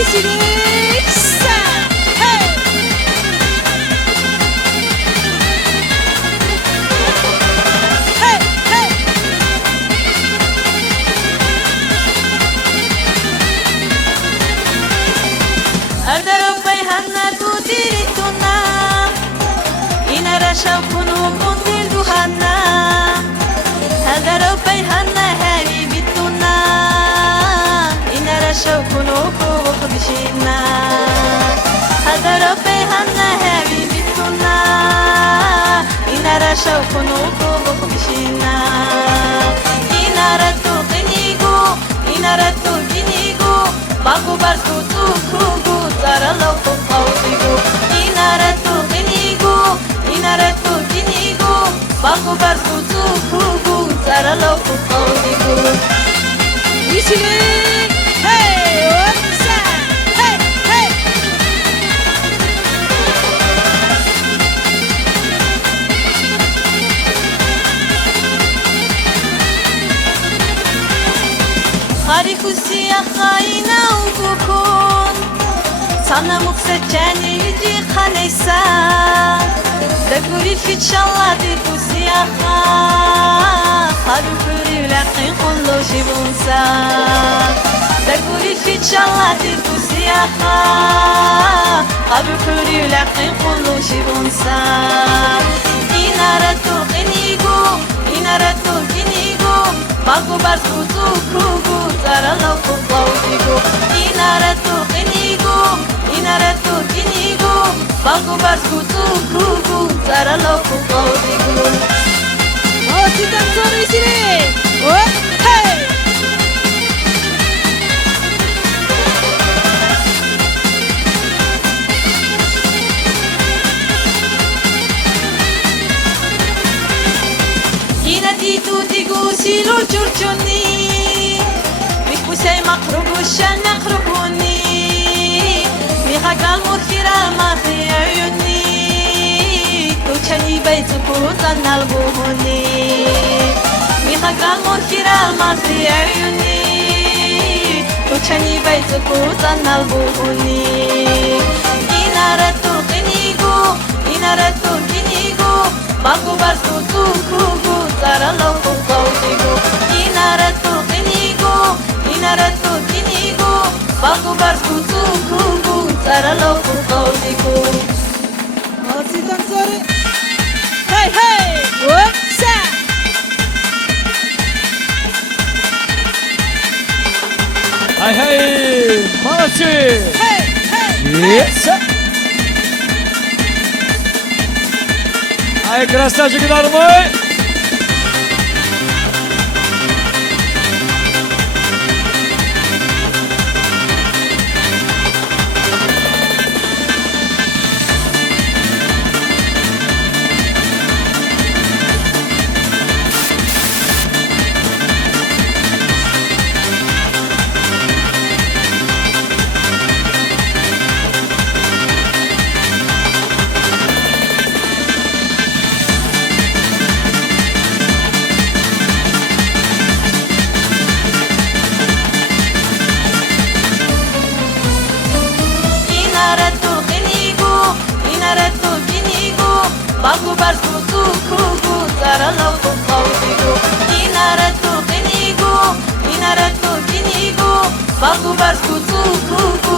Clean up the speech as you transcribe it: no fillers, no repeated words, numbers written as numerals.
Isilisa. Hey. Hey, hey. Ardaro bayhanna tu dirituna. Inara shawkunu mundil duhanna. Ardaro bayhanna habibituna. Inara shawkunu kubukhdishina. Ardaro bayhanna habibituna. Inara shawkunu kubukhdishina. Inara tu qinigu, inara tu ginigu. Baku barku tu kugu, zaralo kuqawdigu. Inara tu qinigu, inara tu ginigu. Baku barku tu kugu, zaralo kuqawdigu. Isili, hey, whatsa, hey, hey. Harikusiya khaina ubukun. Sana mukseceni di khanesa. Daguri fichallah di kusiya kha. Harukuri laqi kullu shibunsa. Daguri fichallah di kusiya kha. Harukuri laqi kullu shibunsa. Inara tu qinigu, inara tu ginigu. Baku barku tu kugu, zaralo kuqawdigu. Inara tu qinigu, inara tu ginigu. Baku barku tu kugu, zaralo kuqawdigu. Oh, tidak sorry sini. Oh, hey. Inatitu digu silu curcuni. Mikusay makrubu shan makrubuni. Mihagal murkira makhiyayuni. Tuchani baytuku tanal buhuni. Mihagal murkira makhiyayuni. Tuchani baytuku tanal buhuni. Inara tu qinigu, inara tu ginigu. Baku barku tu kugu, zaralo kuqawdigu. Inara tu qinigu, inara tu ginigu. Baku barku tu kugu, zaralo kuqawdigu. Oh, tidak sorry. Hey, hey, whatsa? Hey, hey, молодцы! Hey, hey. Yes! Ай, красавчик, дорогой! Baku barku tu kugu, zaralo kuqawdigu. Inara tu qinigu, inara tu ginigu. Baku barku tu kugu,